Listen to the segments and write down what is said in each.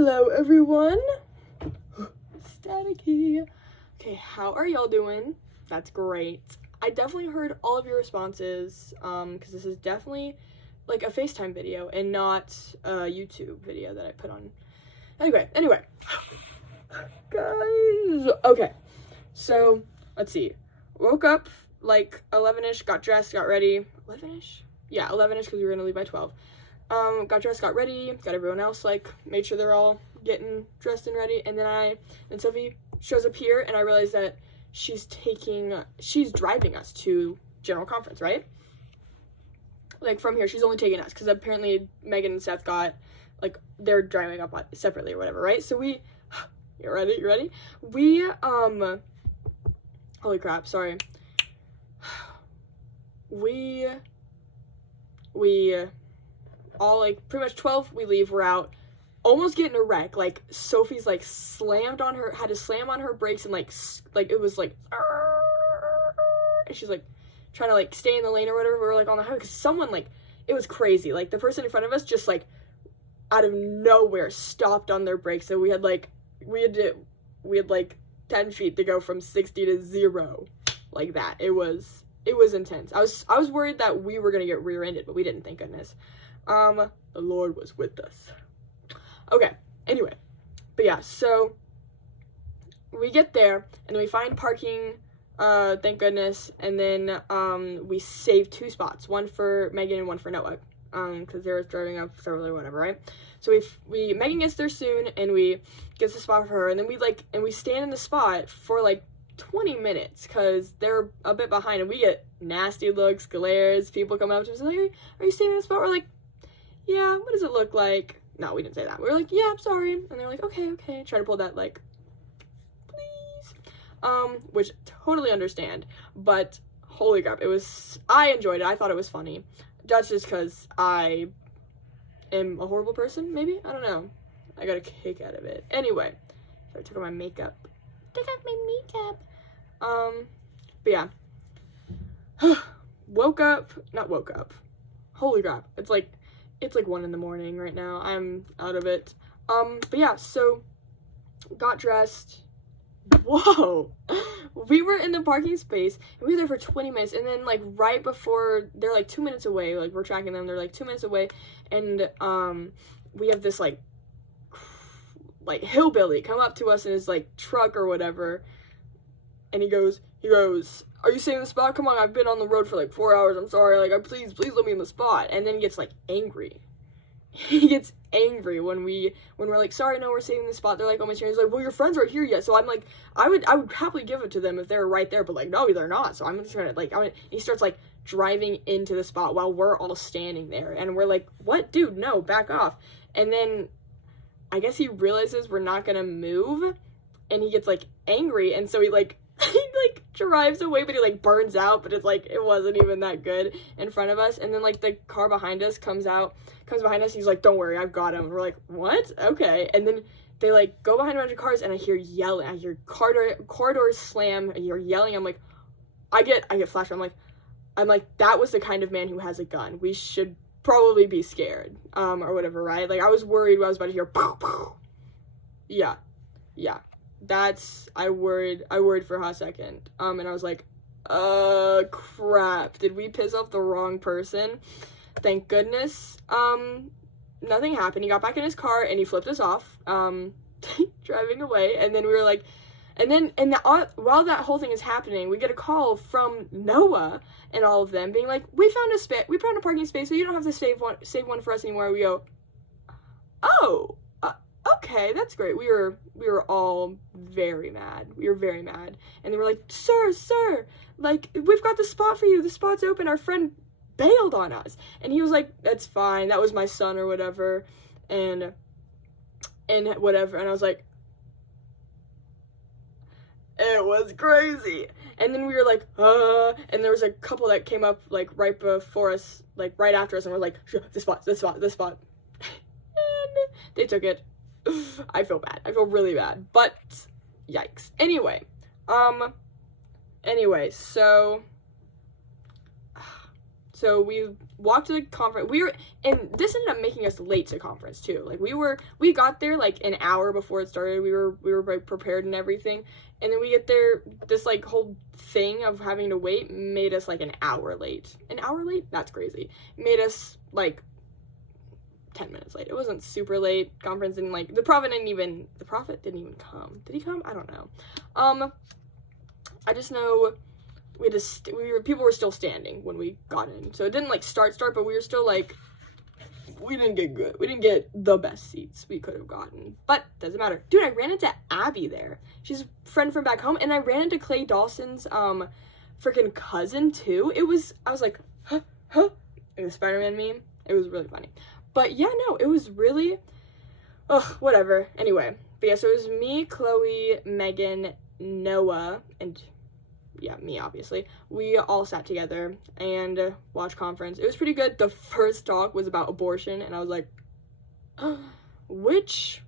Hello everyone. Staticky. Okay, how are y'all doing? That's great. I definitely heard all of your responses, because this is definitely like a FaceTime video and not a YouTube video that I put on. Anyway. Guys. Okay. So, let's see. Woke up like 11ish, got dressed, got ready. 11ish? Yeah, 11ish because we were gonna leave by 12. Got dressed, got ready, got everyone else, like, made sure they're all getting dressed and ready, and then Sophie shows up here, and I realize that she's driving us to General Conference, right? Like, from here, she's only taking us, because apparently Megan and Seth got, like, they're driving up separately or whatever, right? So you ready? Holy crap, sorry. We all, like, pretty much 12, we leave, we're out, almost getting a wreck, like, Sophie's, like, had to slam on her brakes, and, like, it was, like, and she's, like, trying to, like, stay in the lane or whatever, we were, like, on the highway, because someone, like, it was crazy, like, the person in front of us just, like, out of nowhere stopped on their brakes, so we had, like, 10 feet to go from 60 to 0, like that. It was intense. I was worried that we were gonna get rear-ended, but we didn't, thank goodness. The Lord was with us. Okay, anyway. But yeah, so we get there, and then we find parking, thank goodness, and then, we save 2 spots, one for Megan and one for Noah, because they were driving up separately or whatever, right? So Megan gets there soon, and we get the spot for her, and then we stand in the spot for, like, 20 minutes, because they're a bit behind, and we get nasty looks, glares, people come up to us and like, are you staying in the spot? We're like, yeah, what does it look like? No, we didn't say that. We were like, yeah, I'm sorry. And they're like, okay. Try to pull that, like, please. Which, totally understand. But, holy crap, I enjoyed it. I thought it was funny. That's just because I am a horrible person, maybe? I don't know. I got a kick out of it. Anyway, so I took off my makeup. But yeah. Not woke up. Holy crap. It's like 1 in the morning right now. I'm out of it. But yeah, so got dressed. Whoa. We were in the parking space, and we were there for 20 minutes, and then, like, right before, they're, like, 2 minutes away, like, we're tracking them, they're, like, 2 minutes away, and, we have this, like, hillbilly come up to us in his, like, truck or whatever, and he goes, are you staying in the spot? Come on, I've been on the road for, like, 4 hours, I'm sorry, like, please let me in the spot, and then he gets, like, angry. He gets angry when we're like, sorry, no, we're saving the spot. They're like, almost here. He's like, well, your friends aren't here yet. So I'm like, I would happily give it to them if they were right there, but, like, no, they're not. So I'm just trying to, like, he starts, like, driving into the spot while we're all standing there, and we're like, what, dude, no, back off. And then I guess he realizes we're not gonna move, and he gets, like, angry, and so he, like, drives away, but he, like, burns out, but it's, like, it wasn't even that good in front of us, and then, like, the car behind us comes behind us, he's like, don't worry, I've got him, and we're like, what? Okay, and then they, like, go behind a bunch of cars, and I hear yelling, I hear car doors slam, I hear yelling, I'm like, I get flashback, I'm like, that was the kind of man who has a gun, we should probably be scared, or whatever, right? Like, I was worried when I was about to hear, poof, poof. Yeah, I worried for a hot second, and I was like, crap, did we piss off the wrong person? Thank goodness, nothing happened. He got back in his car, and he flipped us off, driving away, and then we were like, while that whole thing is happening, we get a call from Noah and all of them, being like, we found a parking space, so you don't have to save one for us anymore. We go, oh, okay, that's great. We were all very mad. And they were like, sir, like, we've got the spot for you. The spot's open. Our friend bailed on us. And he was like, that's fine. That was my son or whatever. And whatever. And I was like, it was crazy. And then we were like, and there was a couple that came up, like, right before us, like, right after us, and we're like, this spot. And they took it. I feel bad. I feel really bad. But, yikes. Anyway, So we walked to the conference. And this ended up making us late to conference too. Like we got there like an hour before it started. We were like prepared and everything. And then we get there, this like whole thing of having to wait made us like an hour late. An hour late? That's crazy. Made us like 10 minutes late. It wasn't super late. Conference didn't like, the prophet didn't even come. Did he come? I don't know. I just know people were still standing when we got in. So it didn't like start, but we were still like, we didn't get good. We didn't get the best seats we could have gotten. But doesn't matter. Dude, I ran into Abby there. She's a friend from back home. And I ran into Clay Dawson's freaking cousin too. I was like, huh? It was Spider-Man meme. It was really funny. But yeah, no, it was really, whatever. Anyway, but yeah, so it was me, Chloe, Megan, Noah, and yeah, me, obviously. We all sat together and watched conference. It was pretty good. The first talk was about abortion, and I was like, which,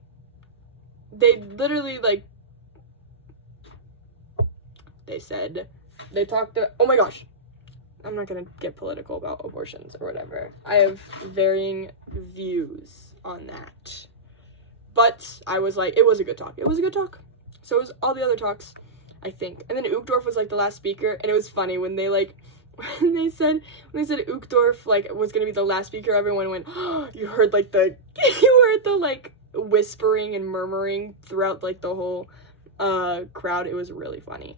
they literally, like, they talked to, oh my gosh, I'm not gonna get political about abortions or whatever. I have varying views on that. But I was like, it was a good talk. It was a good talk. So it was all the other talks, I think. And then Uchtdorf was like the last speaker, and it was funny when they like when they said Uchtdorf like was gonna be the last speaker, everyone went, oh, you heard like the like whispering and murmuring throughout like the whole crowd. It was really funny.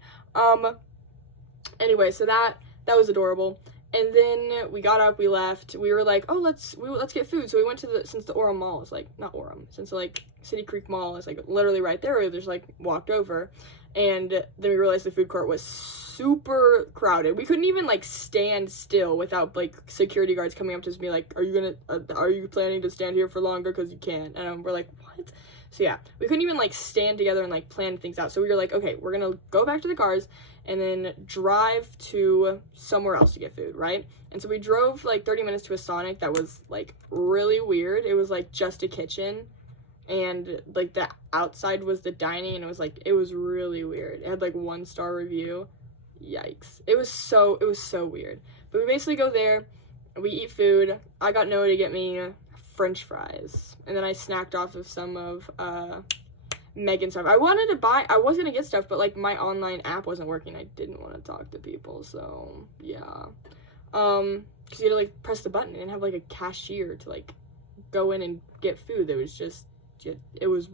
Anyway, so that was adorable. And then we got up, we left. We were like, oh, let's get food. So we went to since the Orem Mall is like, not Orem, since the like City Creek Mall is like literally right there, we just like walked over. And then we realized the food court was super crowded. We couldn't even like stand still without like security guards coming up to us and be like, are you planning to stand here for longer? Because you can't. And we're like, what? So yeah, we couldn't even like stand together and like plan things out. So we were like, okay, we're gonna go back to the cars and then drive to somewhere else to get food, right? And so we drove like 30 minutes to a Sonic that was like really weird. It was like just a kitchen, and like the outside was the dining, and it was really weird. It had like 1-star review. Yikes. It was so weird. But we basically go there, we eat food. I got Noah to get me French fries, and then I snacked off of some of Megan's stuff. I was gonna get stuff, but like my online app wasn't working. I didn't want to talk to people, so yeah. Because you had to like press the button and have like a cashier to like go in and get food. It was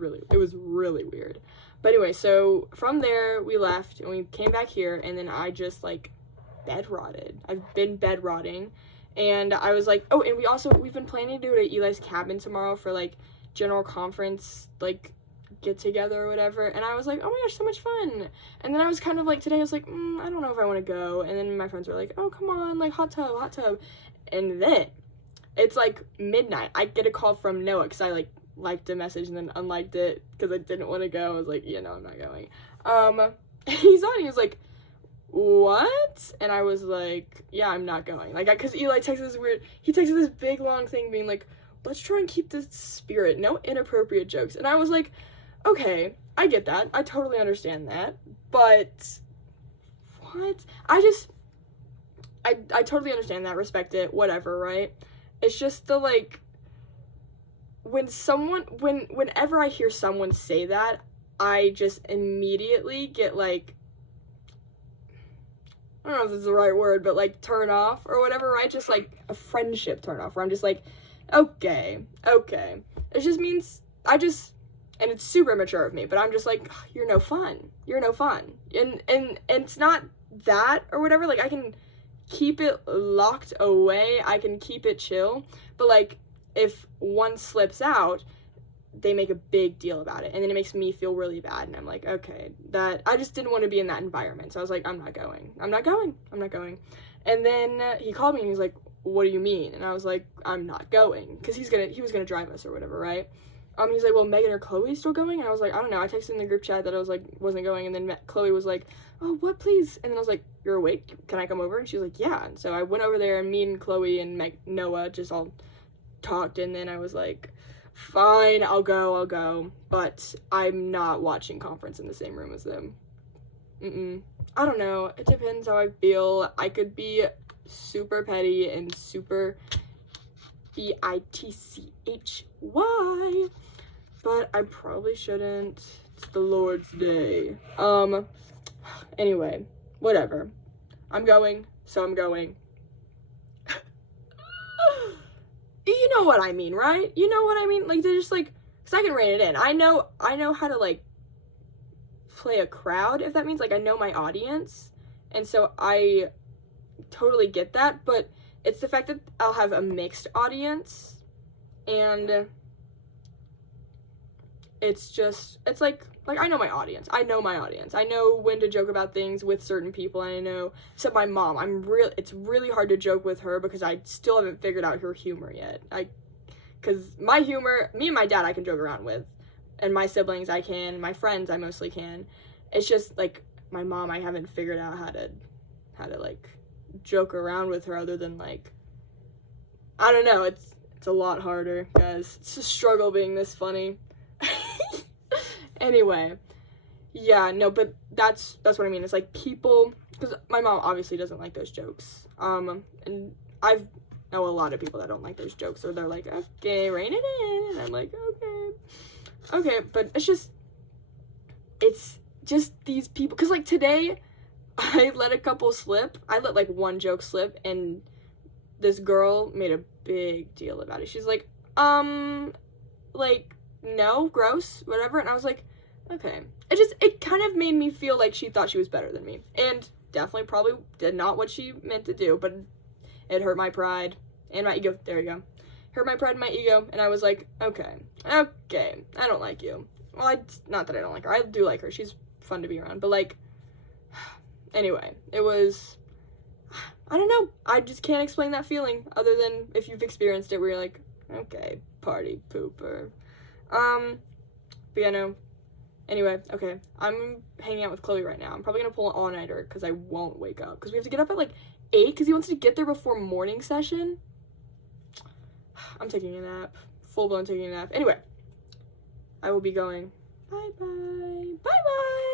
really weird. But anyway, so from there we left and we came back here, and then I just like bed rotted. I've been bed rotting. And I was like, oh, and we've been planning to do it at Eli's cabin tomorrow for like general conference, like get together or whatever. And I was like, oh my gosh, so much fun. And then I was kind of like, today I was like, I don't know if I want to go. And then my friends were like, oh, come on, like hot tub. And then it's like midnight. I get a call from Noah because I like liked a message and then unliked it because I didn't want to go. I was like, yeah, no, I'm not going. He's on. He was like, what? And I was like, yeah, I'm not going. Like, because Eli texted this big long thing being like, let's try and keep the spirit, no inappropriate jokes. And I was like, okay, I get that, I totally understand that, but what? I totally understand that, respect it, whatever, right? It's just the like, whenever I hear someone say that, I just immediately get like, I don't know if this is the right word, but like turn off or whatever, right? Just like a friendship turn off where I'm just like, okay. It just means and it's super immature of me, but I'm just like, you're no fun. And it's not that or whatever, like I can keep it locked away, I can keep it chill, but like if one slips out, they make a big deal about it, and then it makes me feel really bad, and I'm like, okay, that I just didn't want to be in that environment. So I was like, I'm not going. And then he called me and he's like, what do you mean? And I was like, I'm not going, because he was gonna drive us or whatever, right? He's like, well, Megan or Chloe still going? And I was like, I don't know. I texted in the group chat that I was like, wasn't going, and then Chloe was like, oh, what, please? And then I was like, you're awake? Can I come over? And she was like, yeah. And so I went over there, and me and Chloe and Noah just all talked, and then I was like, fine, I'll go, but I'm not watching conference in the same room as them. I don't know, it depends how I feel. I could be super petty and super bitchy, but I probably shouldn't. It's the Lord's Day. Anyway, whatever. I'm going, so I'm going. You know what I mean, right? You know what I mean? Like, they're just like, because I can rein it in. I know how to, like, play a crowd, if that means, like, I know my audience, and so I totally get that, but it's the fact that I'll have a mixed audience, and it's like I know my audience. I know when to joke about things with certain people, and I know, except my mom, it's really hard to joke with her because I still haven't figured out her humor yet. Because my humor, me and my dad I can joke around with, and my siblings I can, my friends I mostly can. It's just, like, my mom, I haven't figured out how to like, joke around with her other than, like, I don't know, it's a lot harder, guys. It's a struggle being this funny. Anyway, yeah, no, but that's what I mean. It's like people, because my mom obviously doesn't like those jokes. And I know a lot of people that don't like those jokes, so they're like, okay, rein it in, and I'm like, okay, but it's just these people, because, like, today, I let a couple slip. I let, like, one joke slip, and this girl made a big deal about it. She's like, like, no, gross, whatever, and I was like, okay. It kind of made me feel like she thought she was better than me, and definitely probably did not what she meant to do, but it hurt my pride and my ego. There you go. Hurt my pride and my ego, and I was like, okay, I don't like you. Well, not that I don't like her. I do like her. She's fun to be around, but, like, anyway, it was, I don't know. I just can't explain that feeling other than if you've experienced it where you're like, okay, party pooper. But yeah, no. Anyway, okay, I'm hanging out with Chloe right now. I'm probably gonna pull an all-nighter because I won't wake up. Because we have to get up at, like, 8 because he wants to get there before morning session. I'm taking a nap. Full-blown taking a nap. Anyway, I will be going. Bye-bye. Bye-bye.